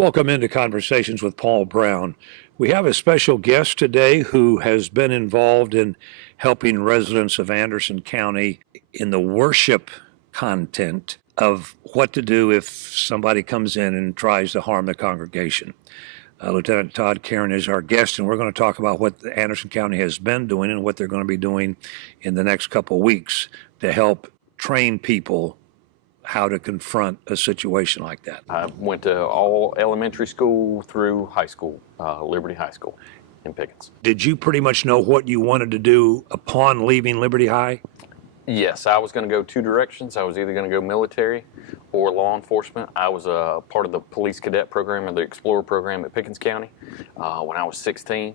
Welcome into Conversations with Paul Brown. We have a special guest today who has been involved in helping residents of Anderson County in the worship content of what to do if somebody comes in and tries to harm the congregation. Lieutenant Todd Caron is our guest, and we're going to talk about what Anderson County has been doing and what they're going to be doing in the next couple of weeks to help train people how to confront a situation like that. I went to all elementary school through high school, Liberty High School in Pickens. Did you pretty much know what you wanted to do upon leaving Liberty High? Yes, I was going to go two directions. I was either going to go military or law enforcement. I was a part of the police cadet program or the Explorer program at Pickens County when I was 16.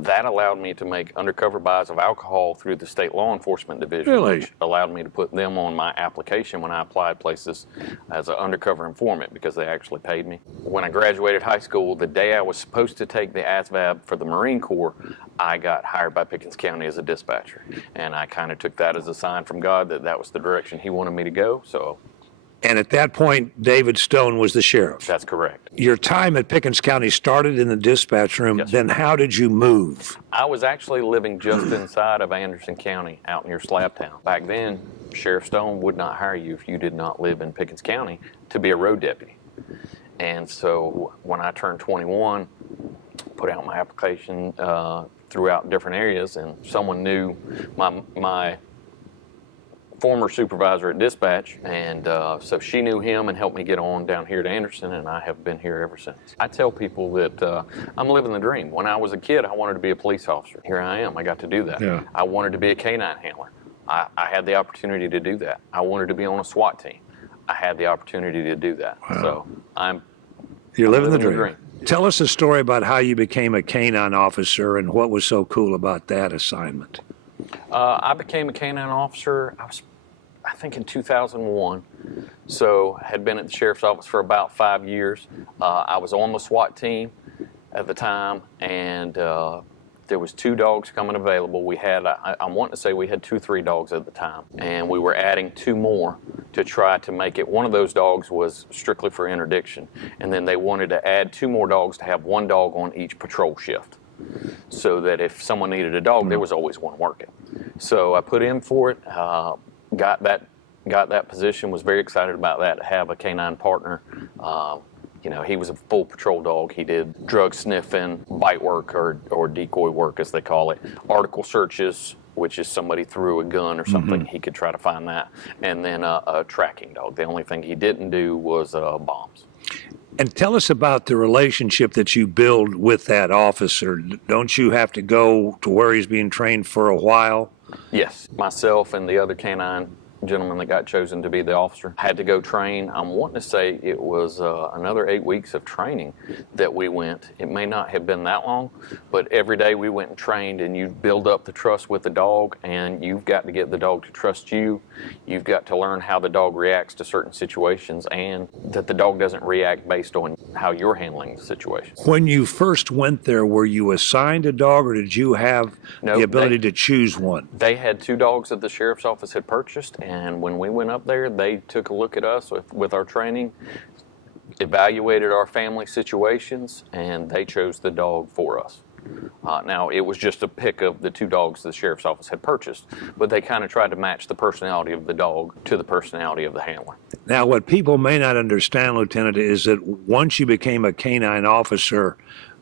That allowed me to make undercover buys of alcohol through the state law enforcement division, Really? which allowed me to put them on my application when I applied places as an undercover informant because they actually paid me. When I graduated high school, the day I was supposed to take the ASVAB for the Marine Corps, I got hired by Pickens County as a dispatcher, and I kind of took that as a sign from God that that was the direction He wanted me to go. And at that point, David Stone was the sheriff. That's correct. Your time at Pickens County started in the dispatch room. Yes, then how did you move? I was actually living just inside of Anderson County, out near Slabtown. Back then, Sheriff Stone would not hire you if you did not live in Pickens County to be a road deputy. And so when I turned 21, put out my application throughout different areas, and someone knew my former supervisor at dispatch, and so she knew him and helped me get on down here to Anderson, and I have been here ever since. I tell people that I'm living the dream. When I was a kid, I wanted to be a police officer. Here I am. I got to do that. Yeah. I wanted to be a canine handler. I had the opportunity to do that. I wanted to be on a SWAT team. I had the opportunity to do that. Wow. So You're living the dream. Tell us a story about how you became a canine officer and what was so cool about that assignment. I became a canine officer, I think in 2001. So had been at the sheriff's office for about 5 years. I was on the SWAT team at the time, and there was 2 dogs coming available. We had, I'm wanting to say we had 2-3 dogs at the time, and we were adding 2 more to try to make it. One of those dogs was strictly for interdiction, and then they wanted to add 2 more dogs to have 1 dog on each patrol shift, so that if someone needed a dog, there was always one working. So I put in for it, got that position, was very excited about that, to have a canine partner. He was a full patrol dog. He did drug sniffing, bite work, or decoy work, as they call it, article searches, which is somebody threw a gun or something, he could try to find that, and then a tracking dog. The only thing he didn't do was bombs. And tell us about the relationship that you build with that officer. Don't you have to go to where he's being trained for a while? Yes. Myself and the other canine gentleman that got chosen to be the officer had to go train. I'm wanting to say it was another 8 weeks of training that we went. It may not have been that long, but every day we went and trained, and you build up the trust with the dog, and you've got to get the dog to trust you. You've got to learn how the dog reacts to certain situations, and that the dog doesn't react based on how you're handling the situation. When you first went there, were you assigned a dog, or did you have the ability to choose one? They had 2 dogs that the sheriff's office had purchased, and when we went up there, they took a look at us with our training, evaluated our family situations, and they chose the dog for us. Now, it was just a pick of the 2 dogs the sheriff's office had purchased, but they kind of tried to match the personality of the dog to the personality of the handler. Now, what people may not understand, Lieutenant, is that once you became a canine officer,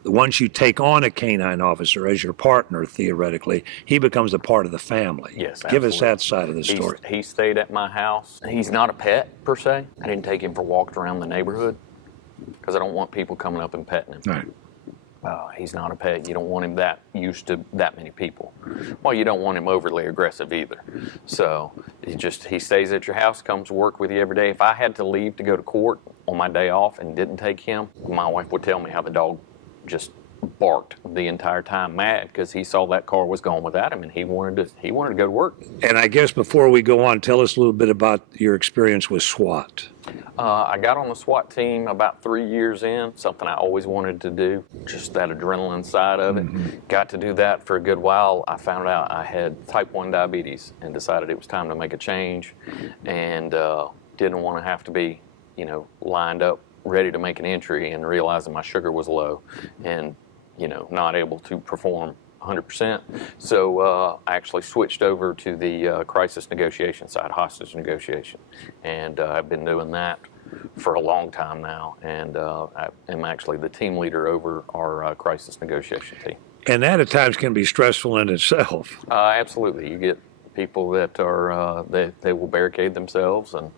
once you take on a canine officer as your partner, theoretically, he becomes a part of the family. Yes, absolutely. Give us that side of the story. He stayed at my house. He's not a pet, per se. I didn't take him for walks around the neighborhood because I don't want people coming up and petting him. Right. He's not a pet. You don't want him that used to that many people. Well, you don't want him overly aggressive either. So he stays at your house, comes to work with you every day. If I had to leave to go to court on my day off and didn't take him, my wife would tell me how the dog just barked the entire time, mad because he saw that car was gone without him, and he wanted to go to work. And I guess before we go on, tell us a little bit about your experience with SWAT. I got on the SWAT team about 3 years in, something I always wanted to do, just that adrenaline side of it. Got to do that for a good while. I found out I had type 1 diabetes and decided it was time to make a change, and didn't want to have to be, lined up ready to make an entry and realizing my sugar was low and, not able to perform 100%. So I actually switched over to the crisis negotiation side, hostage negotiation. And I've been doing that for a long time now. And I am actually the team leader over our crisis negotiation team. And that at times can be stressful in itself. Absolutely. You get people that are, they will barricade themselves, and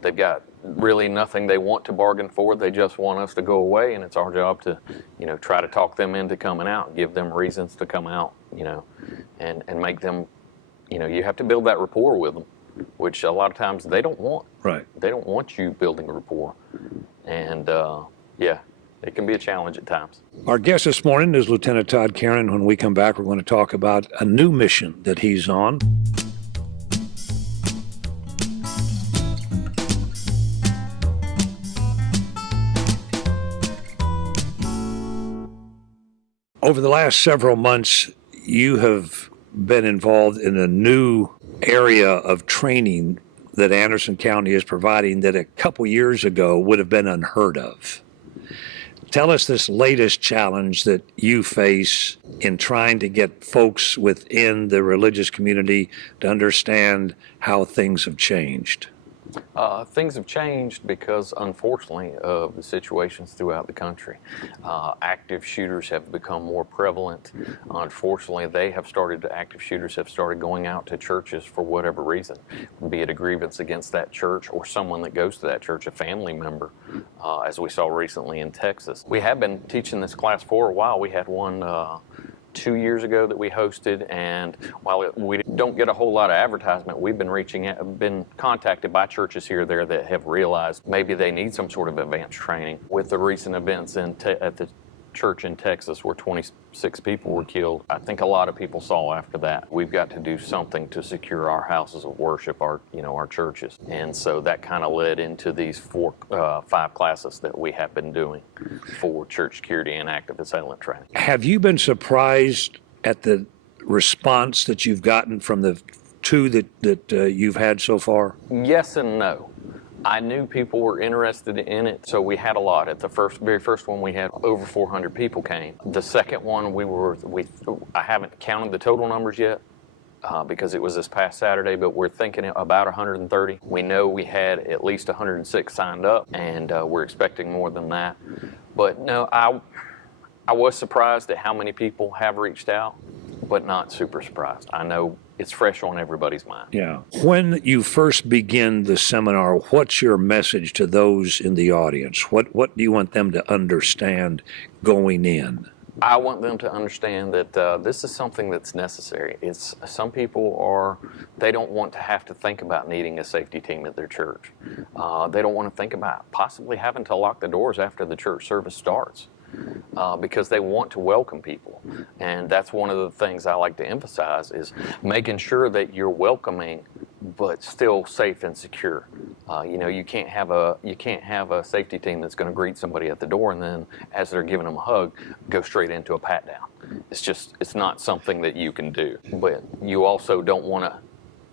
they've got really nothing they want to bargain for. They just want us to go away, and it's our job to, try to talk them into coming out, give them reasons to come out, and make them, you have to build that rapport with them, which a lot of times they don't want. Right. They don't want you building a rapport. And, it can be a challenge at times. Our guest this morning is Lieutenant Todd Caron. When we come back, we're going to talk about a new mission that he's on. Over the last several months, you have been involved in a new area of training that Anderson County is providing that a couple years ago would have been unheard of. Tell us this latest challenge that you face in trying to get folks within the religious community to understand how things have changed. Things have changed because, unfortunately, of the situations throughout the country. Active shooters have become more prevalent. Unfortunately, active shooters have started going out to churches for whatever reason, be it a grievance against that church or someone that goes to that church, a family member, as we saw recently in Texas. We have been teaching this class for a while. We had one 2 years ago that we hosted, and while we don't get a whole lot of advertisement, we've been contacted by churches here or there that have realized maybe they need some sort of advanced training. With the recent events at the church in Texas where 26 people were killed, I think a lot of people saw after that, we've got to do something to secure our houses of worship, our churches. And so that kind of led into these 5 classes that we have been doing for church security and active assailant training. Have you been surprised at the response that you've gotten from the 2 that you've had so far? Yes and no. I knew people were interested in it, so we had a lot. At the very first one, we had over 400 people came. The second one, I haven't counted the total numbers yet because it was this past Saturday, but we're thinking about 130. We know we had at least 106 signed up, and we're expecting more than that. But no, I was surprised at how many people have reached out, but not super surprised. I know it's fresh on everybody's mind. Yeah. When you first begin the seminar, what's your message to those in the audience? What do you want them to understand going in? I want them to understand that this is something that's necessary. Some people they don't want to have to think about needing a safety team at their church. They don't want to think about possibly having to lock the doors after the church service starts. Because they want to welcome people. And that's one of the things I like to emphasize is making sure that you're welcoming but still safe and secure. You can't have a safety team that's going to greet somebody at the door and then as they're giving them a hug, go straight into a pat down. It's not something that you can do. But you also don't want to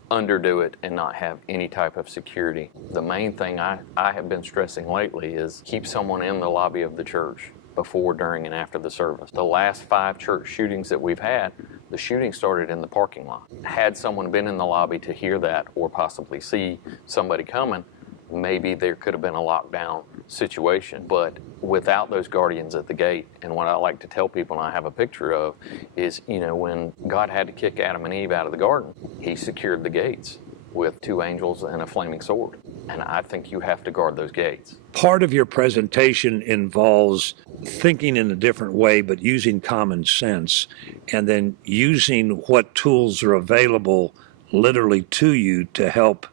underdo it and not have any type of security. The main thing I have been stressing lately is keep someone in the lobby of the church before, during, and after the service. The last 5 church shootings that we've had, the shooting started in the parking lot. Had someone been in the lobby to hear that or possibly see somebody coming, maybe there could have been a lockdown situation. But without those guardians at the gate, and what I like to tell people, and I have a picture of, is, when God had to kick Adam and Eve out of the garden, he secured the gates with 2 angels and a flaming sword. And I think you have to guard those gates. Part of your presentation involves thinking in a different way, but using common sense, and then using what tools are available literally to you to help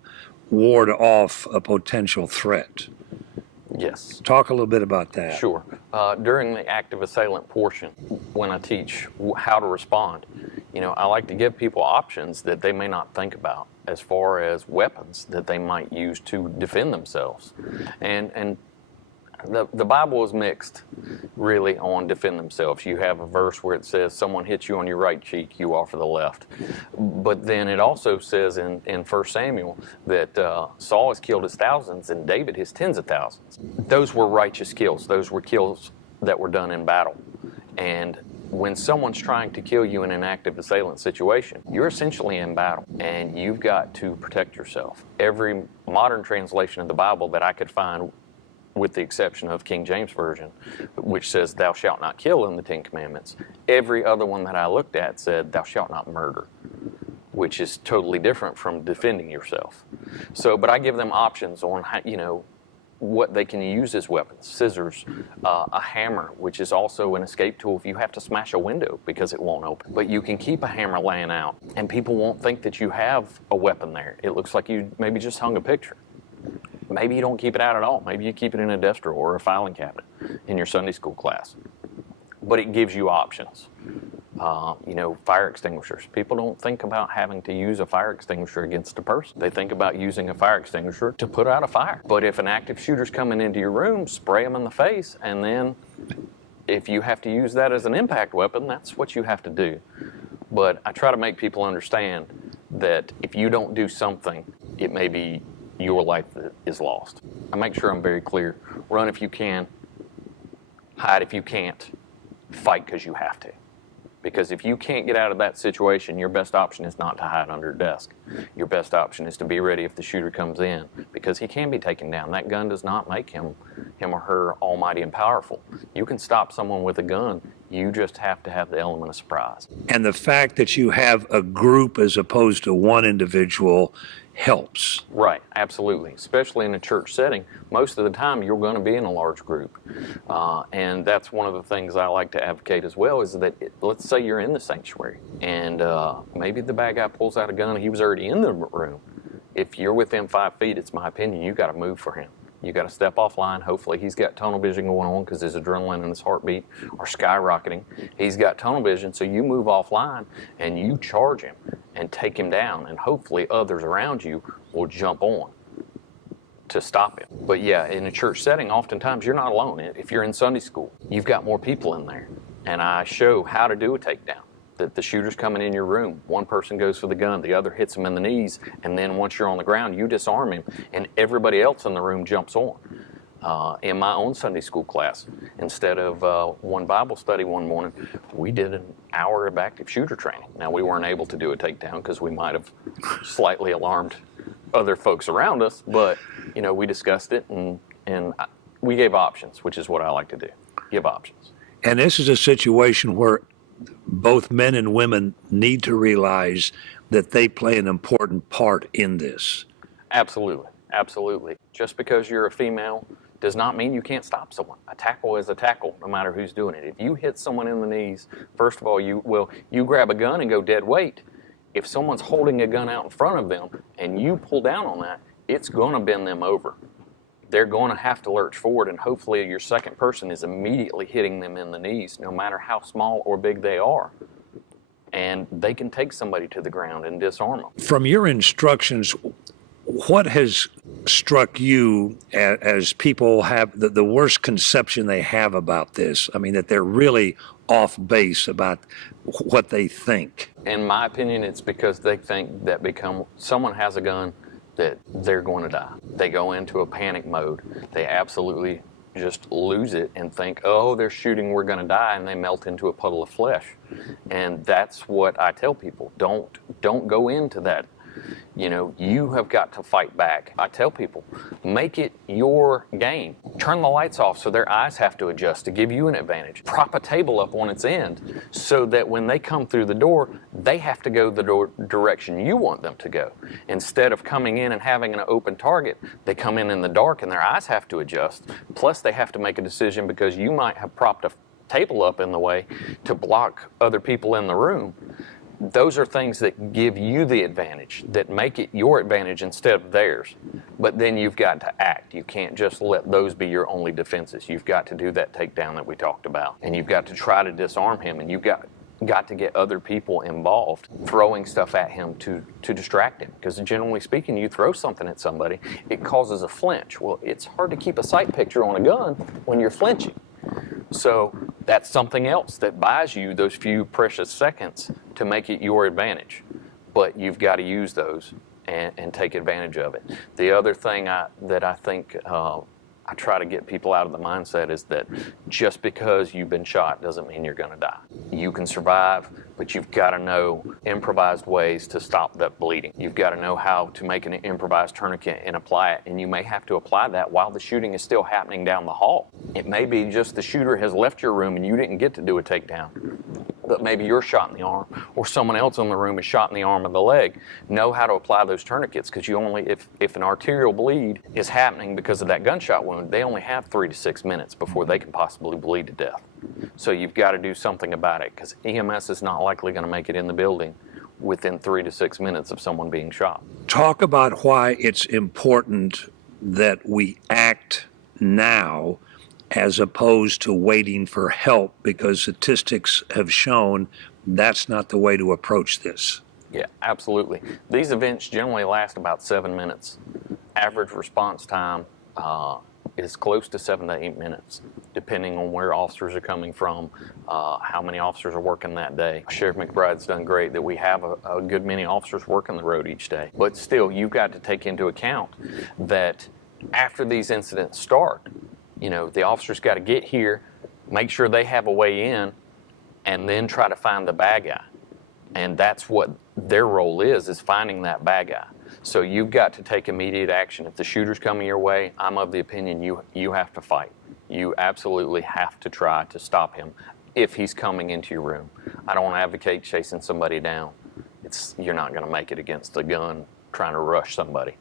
ward off a potential threat. Yes. Talk a little bit about that. Sure. During the active assailant portion, when I teach how to respond, I like to give people options that they may not think about as far as weapons that they might use to defend themselves. And The Bible is mixed, really, on defend themselves. You have a verse where it says, someone hits you on your right cheek, you offer the left. But then it also says in 1 Samuel that Saul has killed his thousands and David his tens of thousands. Those were righteous kills. Those were kills that were done in battle. And when someone's trying to kill you in an active assailant situation, you're essentially in battle, and you've got to protect yourself. Every modern translation of the Bible that I could find, with the exception of King James Version, which says, thou shalt not kill in the Ten Commandments, every other one that I looked at said, thou shalt not murder, which is totally different from defending yourself. So, but I give them options on how, what they can use as weapons. Scissors, a hammer, which is also an escape tool if you have to smash a window because it won't open. But you can keep a hammer laying out, and people won't think that you have a weapon there. It looks like you maybe just hung a picture. Maybe you don't keep it out at all. Maybe you keep it in a desk drawer or a filing cabinet in your Sunday school class. But it gives you options. Fire extinguishers. People don't think about having to use a fire extinguisher against a person. They think about using a fire extinguisher to put out a fire. But if an active shooter's coming into your room, spray them in the face, and then if you have to use that as an impact weapon, that's what you have to do. But I try to make people understand that if you don't do something, it may be your life that is lost. I make sure I'm very clear. Run if you can, hide if you can't, fight because you have to. Because if you can't get out of that situation, your best option is not to hide under a desk. Your best option is to be ready if the shooter comes in, because he can be taken down. That gun does not make him or her almighty and powerful. You can stop someone with a gun. You just have to have the element of surprise. And the fact that you have a group as opposed to one individual helps. Right, absolutely. Especially in a church setting, most of the time you're going to be in a large group. And that's one of the things I like to advocate as well, is that let's say you're in the sanctuary and maybe the bad guy pulls out a gun and he was already in the room. If you're within 5 feet, it's my opinion, you got to move for him. You got to step offline. Hopefully he's got tunnel vision going on because his adrenaline and his heartbeat are skyrocketing. He's got tunnel vision, so you move offline and you charge him and take him down, and hopefully others around you will jump on to stop him. But yeah, in a church setting, oftentimes you're not alone. If you're in Sunday school, you've got more people in there, and I show how to do a takedown. That the shooter's coming in your room, one person goes for the gun, the other hits him in the knees, and then once you're on the ground, you disarm him, and everybody else in the room jumps on. In my own Sunday school class, instead of one Bible study one morning, we did an hour of active shooter training. Now, we weren't able to do a takedown because we might have slightly alarmed other folks around us, but we discussed it, and we gave options, which is what I like to do, give options. And this is a situation where both men and women need to realize that they play an important part in this. Absolutely, absolutely. Just because you're a female does not mean you can't stop someone. A tackle is a tackle, no matter who's doing it. If you hit someone in the knees, first of all, you grab a gun and go dead weight. If someone's holding a gun out in front of them and you pull down on that, it's going to bend them over. They're going to have to lurch forward, and hopefully your second person is immediately hitting them in the knees, no matter how small or big they are. And they can take somebody to the ground and disarm them. From your instructions, what has struck you as people have the worst conception they have about this? I mean, that they're really off base about what they think. In my opinion, it's because they think that someone has a gun, that they're going to die. They go into a panic mode. They absolutely just lose it and think, oh, they're shooting, we're going to die, and they melt into a puddle of flesh. And that's what I tell people. Don't go into that. You have got to fight back. I tell people, make it your game. Turn the lights off so their eyes have to adjust to give you an advantage. Prop a table up on its end so that when they come through the door, they have to go the direction you want them to go. Instead of coming in and having an open target, they come in the dark and their eyes have to adjust. Plus, they have to make a decision because you might have propped a table up in the way to block other people in the room. Those are things that give you the advantage, that make it your advantage instead of theirs. But then you've got to act. You can't just let those be your only defenses. You've got to do that takedown that we talked about. And you've got to try to disarm him. And got to get other people involved, throwing stuff at him to distract him. Because generally speaking, you throw something at somebody, it causes a flinch. Well, it's hard to keep a sight picture on a gun when you're flinching. So that's something else that buys you those few precious seconds to make it your advantage. But you've got to use those and take advantage of it. The other thing that I think I try to get people out of the mindset is that just because you've been shot doesn't mean you're going to die. You can survive, but you've got to know improvised ways to stop that bleeding. You've got to know how to make an improvised tourniquet and apply it, and you may have to apply that while the shooting is still happening down the hall. It may be just the shooter has left your room and you didn't get to do a takedown, but maybe you're shot in the arm or someone else in the room is shot in the arm or the leg. Know how to apply those tourniquets, because you only, if an arterial bleed is happening because of that gunshot wound, they only have 3 to 6 minutes before they can possibly bleed to death. So you've got to do something about it, because EMS is not likely going to make it in the building within 3 to 6 minutes of someone being shot. Talk about why it's important that we act now as opposed to waiting for help, because statistics have shown that's not the way to approach this. Yeah, absolutely. These events generally last about 7 minutes. Average response time is close to 7 to 8 minutes, depending on where officers are coming from, how many officers are working that day. Sheriff McBride's done great that we have a good many officers working the road each day. But still, you've got to take into account that after these incidents start, you know, the officers got to get here, make sure they have a way in, and then try to find the bad guy. And that's what their role is finding that bad guy. So you've got to take immediate action. If the shooter's coming your way, I'm of the opinion you have to fight. You absolutely have to try to stop him if he's coming into your room. I don't advocate chasing somebody down. You're not going to make it against a gun trying to rush somebody.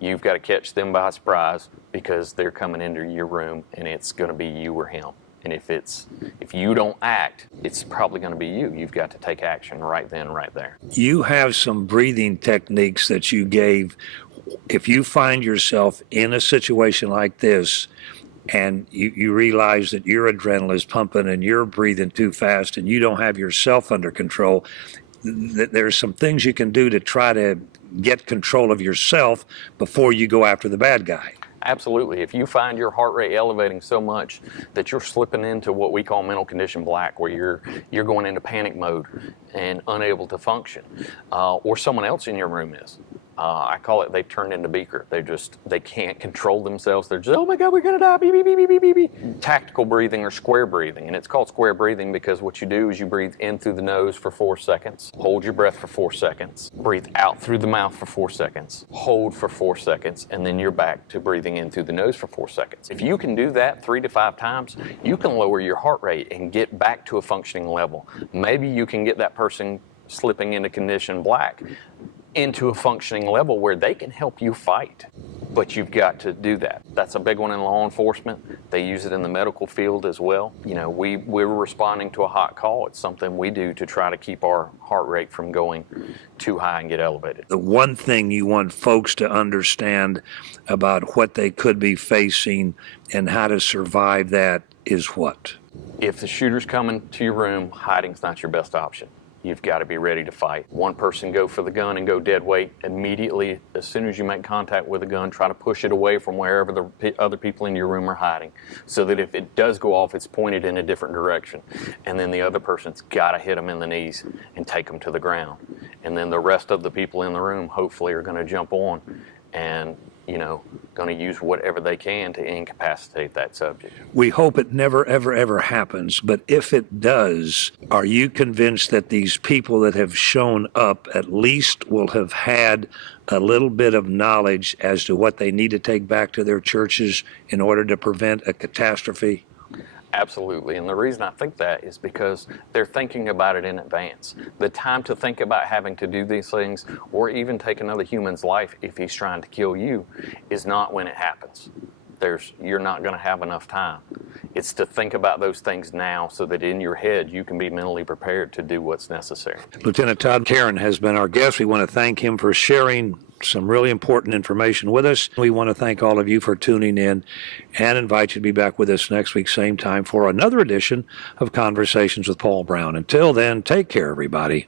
You've got to catch them by surprise because they're coming into your room, and it's going to be you or him. And if you don't act, it's probably going to be you. You've got to take action right then, right there. You have some breathing techniques that you gave. If you find yourself in a situation like this and you realize that your adrenaline is pumping and you're breathing too fast and you don't have yourself under control, there's some things you can do to try to get control of yourself before you go after the bad guy. Absolutely. If you find your heart rate elevating so much that you're slipping into what we call mental condition black, where you're going into panic mode and unable to function, or someone else in your room is. I call it they've turned into Beaker. They can't control themselves. They're just, oh my God, we're gonna die, beep, beep, beep, beep, beep, beep. Tactical breathing or square breathing. And it's called square breathing because what you do is you breathe in through the nose for 4 seconds, hold your breath for 4 seconds, breathe out through the mouth for 4 seconds, hold for 4 seconds, and then you're back to breathing in through the nose for 4 seconds. If you can do that 3 to 5 times, you can lower your heart rate and get back to a functioning level. Maybe you can get that person slipping into condition black into a functioning level where they can help you fight. But you've got to do that. That's a big one in law enforcement. They use it in the medical field as well. You know, we're responding to a hot call. It's something we do to try to keep our heart rate from going too high and get elevated. The one thing you want folks to understand about what they could be facing and how to survive that is what? If the shooter's coming to your room, hiding's not your best option. You've got to be ready to fight. One person go for the gun and go dead weight. Immediately, as soon as you make contact with the gun, try to push it away from wherever the other people in your room are hiding, so that if it does go off, it's pointed in a different direction. And then the other person's got to hit them in the knees and take them to the ground. And then the rest of the people in the room hopefully are going to jump on and, you know, going to use whatever they can to incapacitate that subject. We hope it never, ever, ever happens, but if it does, are you convinced that these people that have shown up at least will have had a little bit of knowledge as to what they need to take back to their churches in order to prevent a catastrophe? Absolutely, and the reason I think that is because they're thinking about it in advance. The time to think about having to do these things or even take another human's life if he's trying to kill you is not when it happens. You're not going to have enough time. It's to think about those things now so that in your head you can be mentally prepared to do what's necessary. Lieutenant Todd Caron has been our guest. We want to thank him for sharing some really important information with us. We want to thank all of you for tuning in and invite you to be back with us next week, same time, for another edition of Conversations with Paul Brown. Until then, take care, everybody.